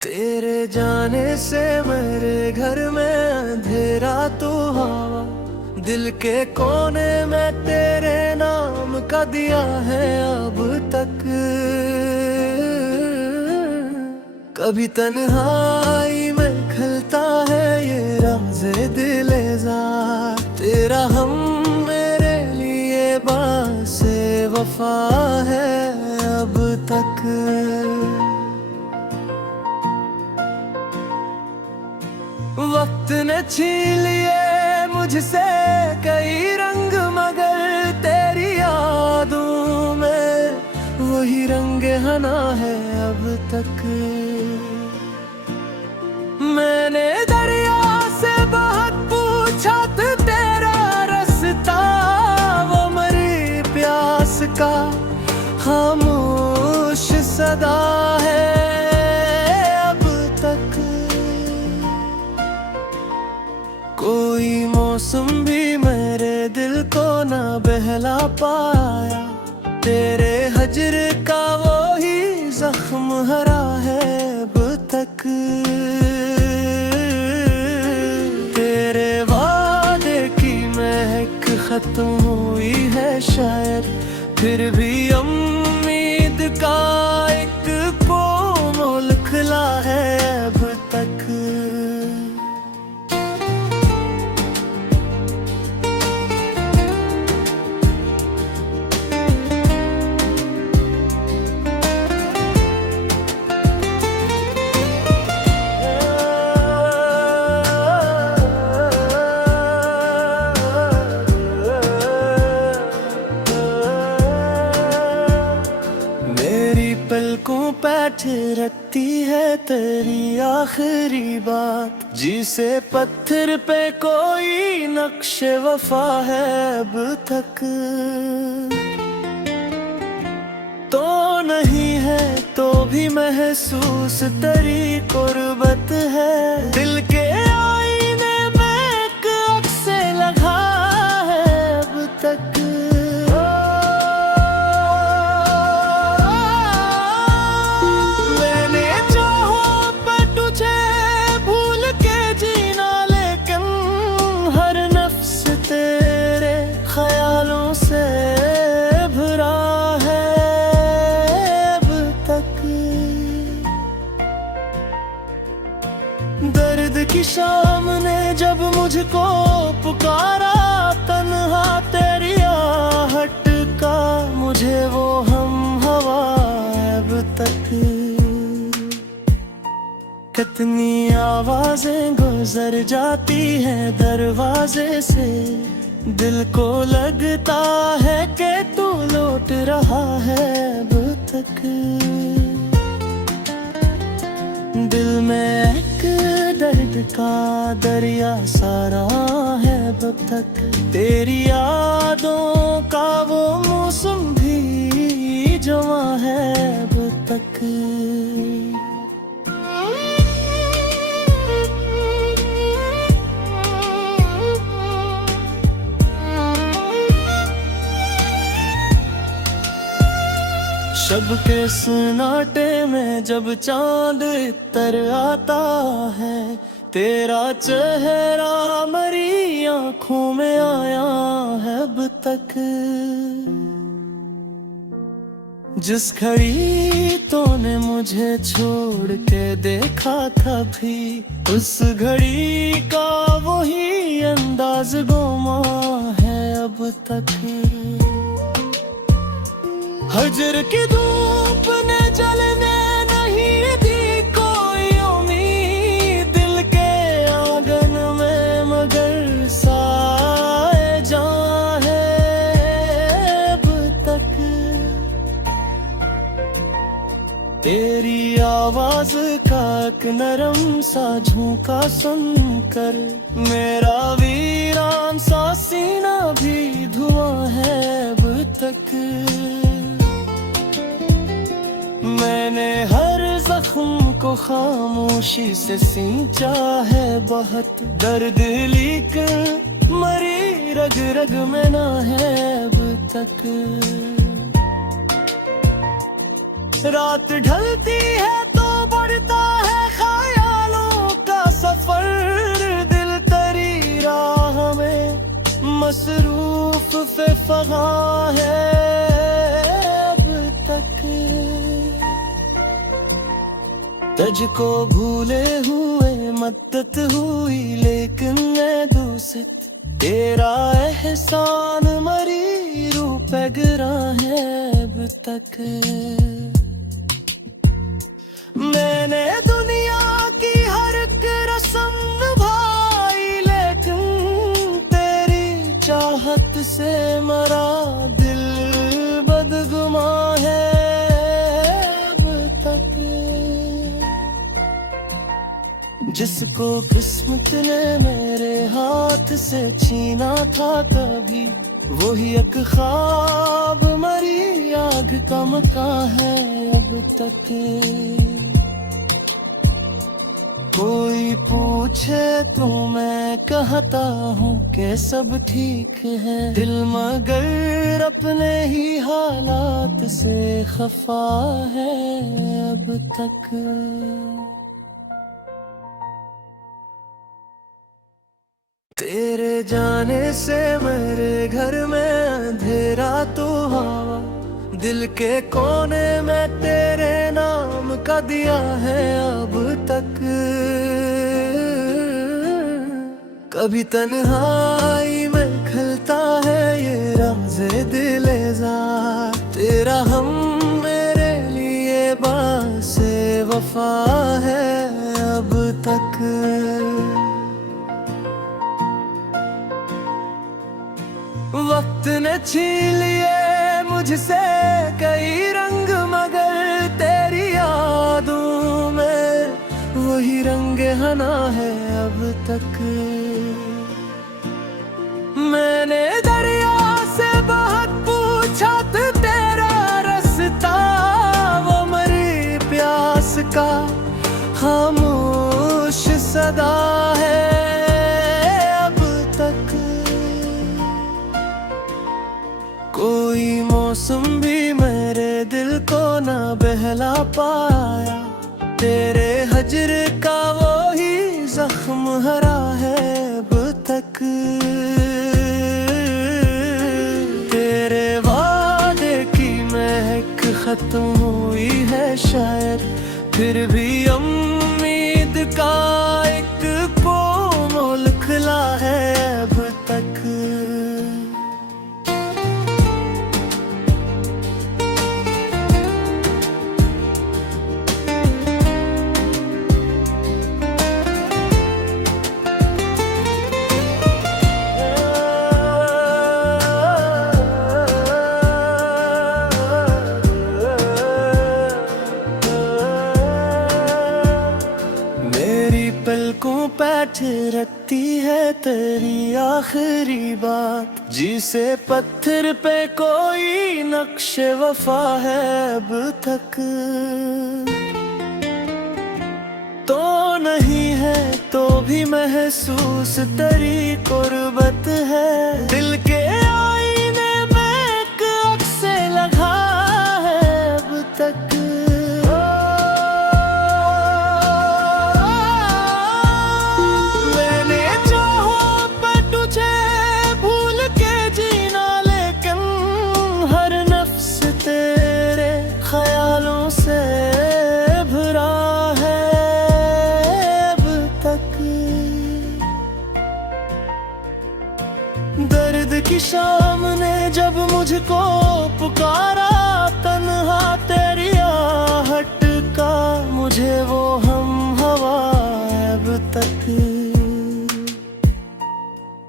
तेरे जाने से मेरे घर में अंधेरा तो हवा, दिल के कोने में तेरे नाम का दिया है अब तक। कभी तन्हाई में खलता है ये राज़े दिलेज़ार, तेरा हम मेरे लिए बासे वफा है अब तक। वक्त ने छीन लिए मुझसे कई रंग, मगर तेरी यादों में वही रंग हना है अब तक। मैंने दरिया से बहुत पूछा तो तेरा रास्ता, वो मरी प्यास का खामोश सदा है अब तक। कोई मौसम भी मेरे दिल को ना बहला पाया, तेरे हजर का वो ही जख्म हरा है अब तक। तेरे वादे की महक खत्म हुई है शायद, फिर भी उम्मीद का एक कोमल खिला है अब तक। पलकों पे ठहरती है तेरी आखिरी बात, जिसे पत्थर पे कोई नक्शे वफा है अब तक। तो नहीं है तो भी महसूस तेरी कुर्बत है, दिल के आईने में एक अक्स लगा है अब तक। दर्द की शाम ने जब मुझको पुकारा, तन्हा तेरी आहट का मुझे वो हम हवा अब तक। कितनी आवाजें गुजर जाती हैं दरवाजे से, दिल को लगता है कि तू लौट रहा है अब तक। दिल में एक दर्द का दरिया सारा है अब तक, तेरी यादों का वो मौसम भी जमा है अब तक। शब के सन्नाटे में जब चांद इतर आता है, तेरा चेहरा मरी आंखों में आया है अब तक। जिस घड़ी तूने मुझे छोड़ के देखा था भी, उस घड़ी का वही अंदाज गुमा है अब तक। हजर की धूप ने जलने नहीं दी कोई उम्मीद, दिल के आंगन में मगर साए जहाँ है अब तक। तेरी आवाज का एक नरम सा झोंका सुनकर, मेरा वीरान सा सीना भी धुआं है अब तक। मैंने हर जख्म को खामोशी से सींचा है बहुत, दर्द लेकर मरी रग रग में ना है अब तक। रात ढलती है तो बढ़ता है रहा है अब तक। तुझको भूले हुए मद्दत हुई लेकिन मैं दूसित, तेरा एहसान मरी रूह पे गिरा है अब तक। मैंने दुनिया की हर एक रस्म निभाई लेकिन तेरी चाहत से मरा दिल बदगुमा है अब तक। जिसको किस्मत ने मेरे हाथ से छीना था कभी, वही एक ख्वाब मरी आग का मकान है अब तक। कोई पूछे तो मैं कहता हूँ कि सब ठीक है, दिल मगर अपने ही हालात से खफा है अब तक। तेरे जाने से मेरे घर में अंधेरा तो हवा, दिल के कोने में तेरे नाम का दिया है अब तक। कभी तन्हाई में खलता है ये राज़े दिल-ए-ज़ार, तेरा हम मेरे लिए बासे वफा है अब तक। वक्त ने छीन लिए मुझसे कई रंग मगर तेरी यादों में वही रंग हना है अब तक। मैंने दरिया से बहुत पूछा तो तेरा रास्ता, वो मरी प्यास का खामोश सदा है अब तक। कोई मौसम भी मेरे दिल को ना बहला पाया, तेरे हजर का वो ही जख्म हरा है अब तक। तेरे वादे की महक खत्म हुई है शायद, फिर भी उम्मीद का एक कोमल खिला है अब तक। पलकों पे ठहरती है तेरी आखिरी बात, जिसे पत्थर पे कोई नक्श वफा है अब तक। तो नहीं है तो भी महसूस तेरी कुर्बत है, दिल के आईने में एक अक्स लगा है अब तक। दर्द की शाम ने जब मुझको पुकारा, तन्हा तेरी आहट का मुझे वो हम हवा अब तक।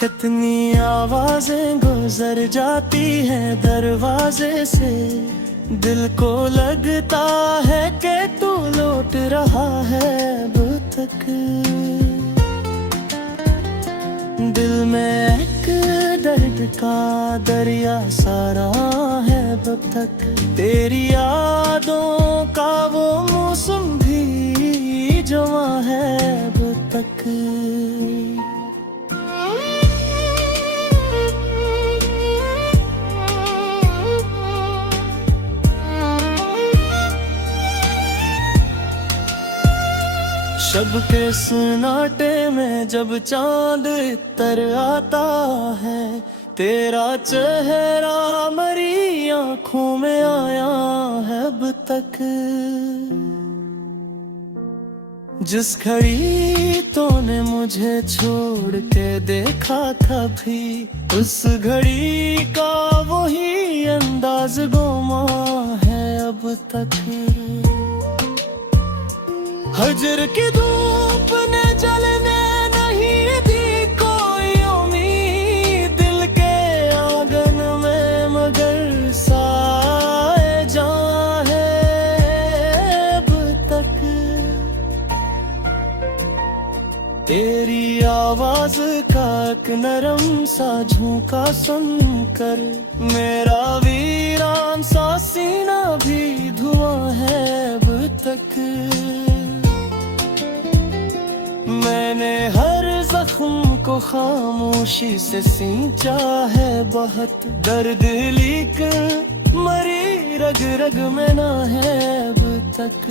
कितनी आवाजें गुजर जाती हैं दरवाजे से, दिल को लगता है कि तू लौट रहा है अब तक। दिल में एक दर्द का दरिया सारा है अब तक, तेरी यादों का वो मौसम भी जवा है अब तक। शब के सन्नाटे में जब चांद इतर आता है, तेरा चेहरा मेरी आंखों में आया है अब तक। जिस घड़ी तूने मुझे छोड़ के देखा था भी, उस घड़ी का वही अंदाज गुमा है अब तक। हजर की धूप ने जलने नहीं दी कोई उम्मीद, दिल के आंगन में मगर साए जहाँ है अब तक। तेरी आवाज का एक नरम सा झोंका सुनकर मेरा वीरान सा सीना भी धुआं है अब तक। मैंने हर जख्म को खामोशी से सींचा है बहुत, दर्द लेकर मरी रग रग में ना है अब तक।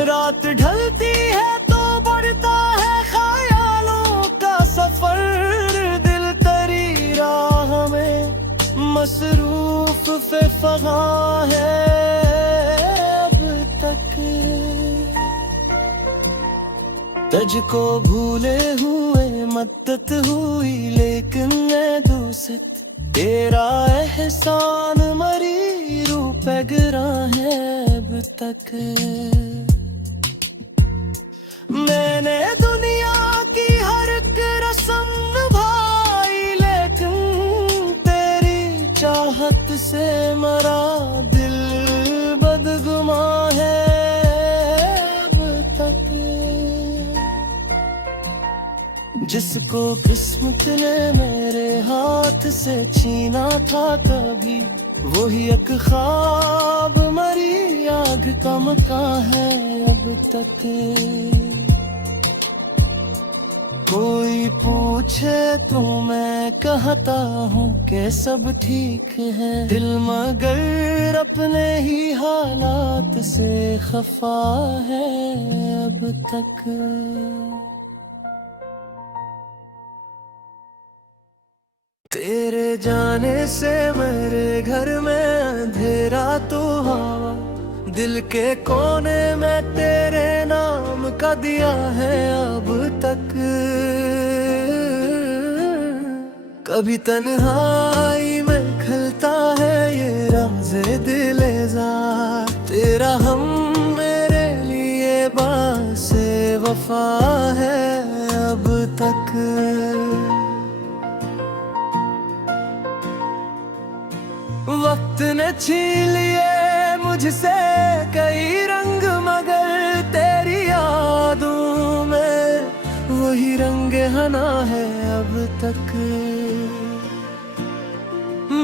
रात ढलती है तो बढ़ता है ख्यालों का सफर, दिल तेरी राह में मसरूफ फगा है अब तक। तुझको भूले हुए मद्दत हुई लेकिन मैं दूसत, तेरा एहसान मरी रूह पे गिरा है अब तक। मैंने दुनिया की हर एक रस्म निभाई लेकिन तेरी चाहत से मरा दिल बदगुमा है अब तक। जिसको किस्मत ने मेरे हाथ से छीना था कभी, वही एक ख्वाब मरी आग का मकान है अब तक। कोई पूछे तो मैं कहता हूँ कि सब ठीक है, दिल मगर अपने ही हालात से खफा है अब तक। तेरे जाने से मेरे घर में अंधेरा तो हवा, दिल के कोने में तेरे नाम का दिया है अब तक। कभी तन्हाई में खलता है ये राज़े दिलेज़ार, तेरा हम मेरे लिए बासे वफा है अब तक। वक्त ने छीन लिए मुझसे कई रंग मगर तेरी यादों में वही रंग हना है अब तक।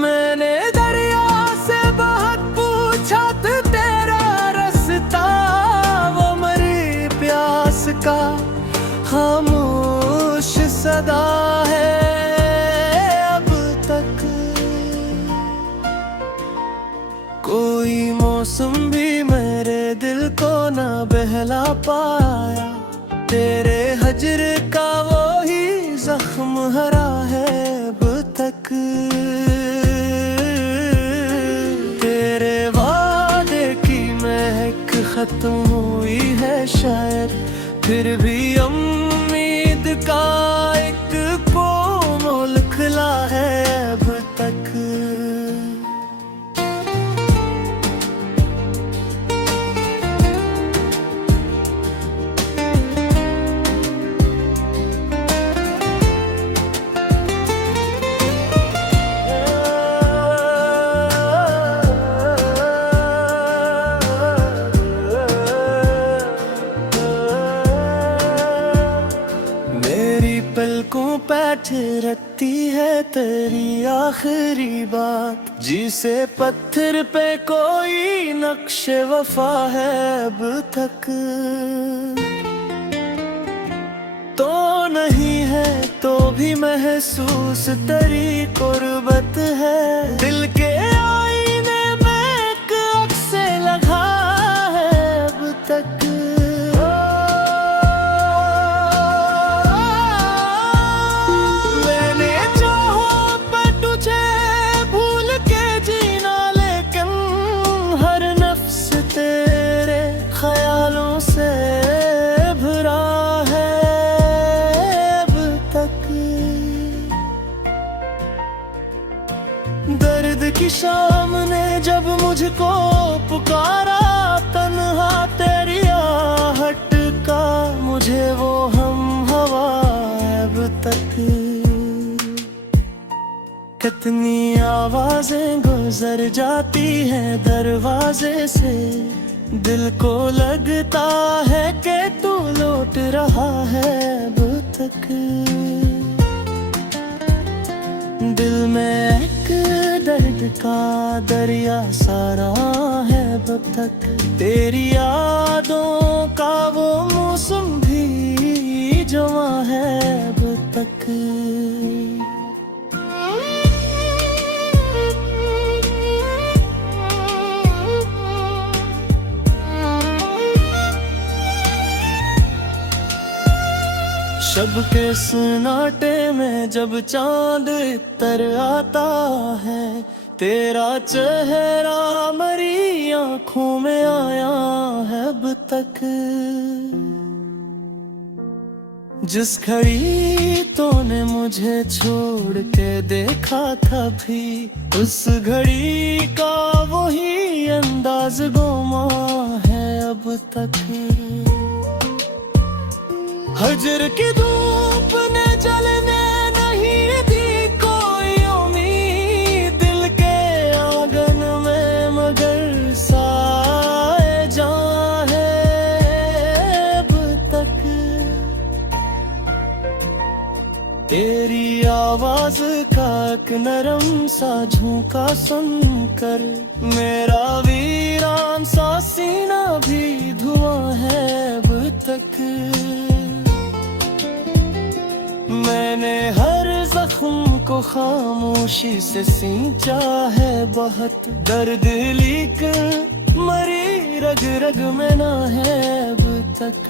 मैंने दरिया से बहुत पूछा तो तेरा रास्ता, वो मरी प्यास का खामोश सदा है अब तक। कोई मौसम भी मेरे दिल को ना बहला पाया, तेरे हजर का वो ही जख्म हरा है अब तक। तेरे वादे की महक खत्म हुई है शायद, फिर भी उम्मीद का एक कोमल खिला है अब तक। पलकों पे ठहरती है तेरी आखिरी बात, जिसे पत्थर पे कोई नक्शे वफा है अब तक। तो नहीं है तो भी महसूस तेरी कुर्बत है, दिल के आईने में एक अक्स लगा है अब तक। की शाम ने जब मुझको पुकारा, तन्हा तेरी आहट का मुझे वो हम हवा अब तक। कितनी आवाजें गुजर जाती हैं दरवाजे से, दिल को लगता है कि तू लौट रहा है अब तक। दिल में एक दर्द का दरिया सारा है अब तक, तेरी यादों का वो मौसम भी जवा है अब तक। शब के सन्नाटे में जब चांद इतर आता है, तेरा चेहरा मरी आंखों में आया है अब तक। जिस घड़ी तूने मुझे छोड़ के देखा था भी, उस घड़ी का वही अंदाज गुमा है अब तक। हजर की धूप ने जलने नहीं दी कोई उम्मीद, दिल के आंगन में मगर साए जहाँ है अब तक। तेरी आवाज का एक नरम सा झोंका सुनकर, मेरा वीरान सा सीना भी धुआं है अब तक। मैंने हर जख्म को खामोशी से सींचा है बहुत, दर्द लेकर मरी रग रग में ना है अब तक।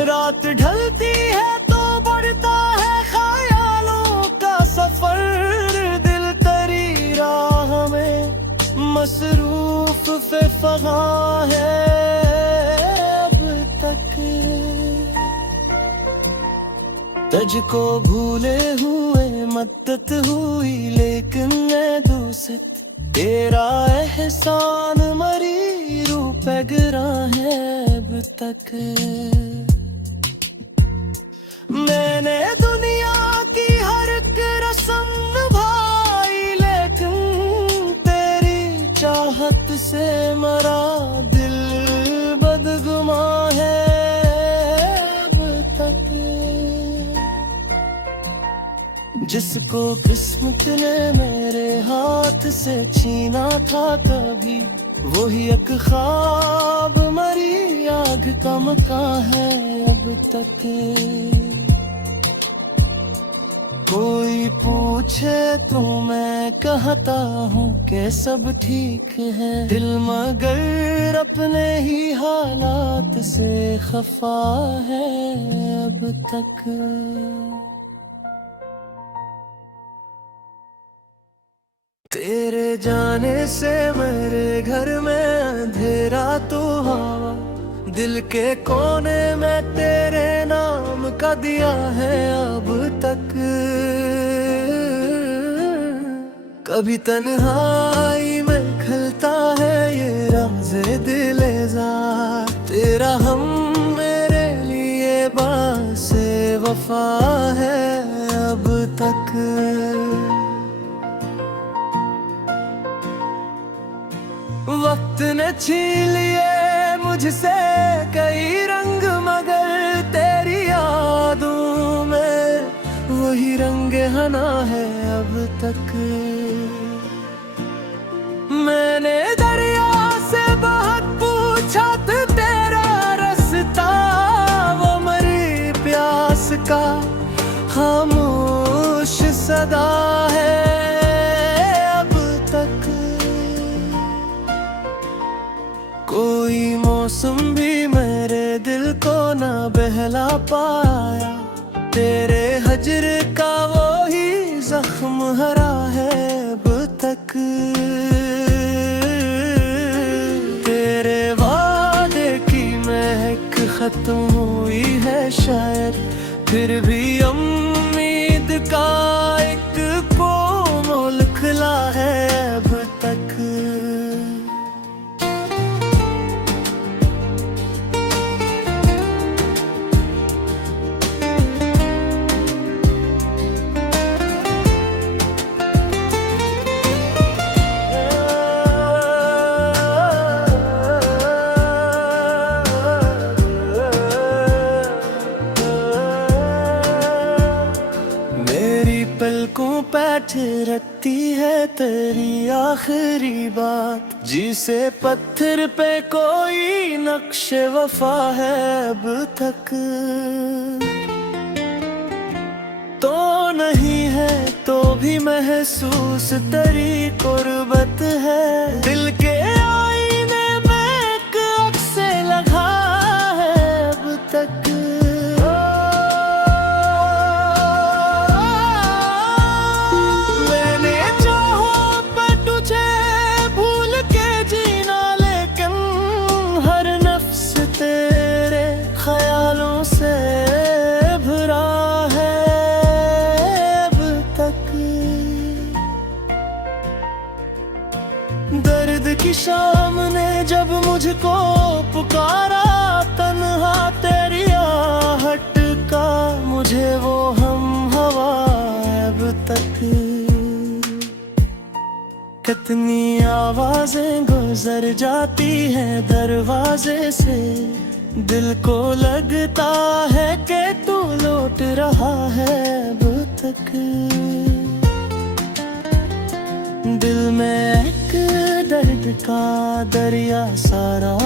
रात ढलती है तो बढ़ता है ख्यालों का सफर, दिल तेरी राह में मसरूफ फगा है अब तक। तुझको भूले हुए मद्दत हुई लेकिन मैं दूसत, तेरा एहसान मरी रूह पे गिरा है अब तक। मैंने दुनिया की हर एक रस्म निभाई, लेकिन तेरी चाहत से मरा दिल बदगुमा है अब तक। जिसको किस्मत ने मेरे हाथ से छीना था कभी, वही एक ख्वाब मरी आग का मकान है अब तक। कोई पूछे तो मैं कहता हूँ कि सब ठीक है, दिल मगर अपने ही हालात से खफा है अब तक। तेरे जाने से मेरे घर में अंधेरा तो हवा, दिल के कोने में तेरे नाम का दिया है अब तक। कभी तन्हाई में खलता है ये राज़े दिलेज़ार, तेरा हम मेरे लिए बासे वफा है अब तक। वक्त ने छीन लिए मुझसे कई रंग, मगर तेरी यादों में वही रंग हना है अब तक। मैंने दरिया से बहुत पूछा तो तेरा रास्ता, वो मरी प्यास का खामोश सदा है अब तक। कोई मौसम भी मेरे दिल को ना बहला पाया, तेरे हजर का वो ही जख्म हरा है अब तक। तेरे वादे की महक खत्म हुई है शायद, फिर भी उम्मीद का एक मुझे रटती है तेरी आखिरी बात, जिसे पत्थर पे कोई नक्श वफा है अब तक। तो नहीं है तो भी महसूस तेरी कुर्बत है, दिल के आईने में एक अक्स लगा है अब तक। मैंने चाहा पर तुझे भूल के जीना, लेकिन हर नफ्स तेरे ख्यालों से भरा है अब तक। दर्द की शाम ने जब मुझको पुकारा, तन्हा तेरी आहट का मुझे वो हम हवा अब तक। कितनी आवाजें गुजर जाती हैं दरवाजे से, दिल को लगता है कि तू लौट रहा है अब तक। दिल में एक दर्द का दरिया सारा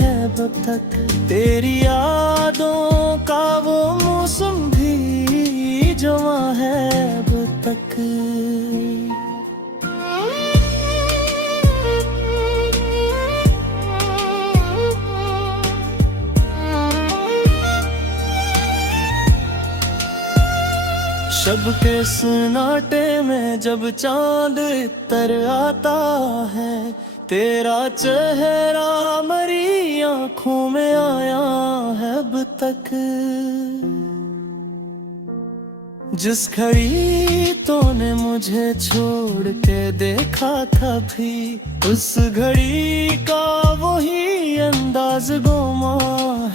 है अब तक, तेरी यादों का वो मौसम भी जवा है अब तक। शब के सन्नाटे में जब चांद इतर आता है, तेरा चेहरा मरी आंखों में आया है अब तक। जिस घड़ी तूने मुझे छोड़ के देखा था भी, उस घड़ी का वही अंदाज गुमा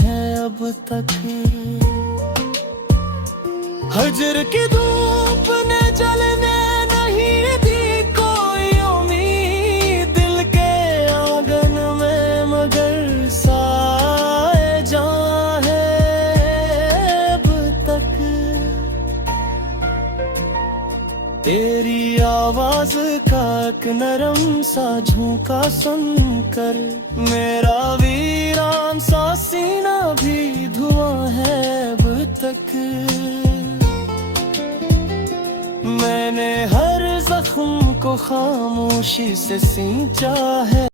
है अब तक। हजर की धूप ने जलने नहीं दी कोई उम्मीद, दिल के आंगन में मगर साए जहाँ है अब तक। तेरी आवाज का एक नरम सा झोंका सुनकर, मेरा वीरान सा सीना भी धुआं है अब तक। मैंने हर जख्म को खामोशी से सींचा है।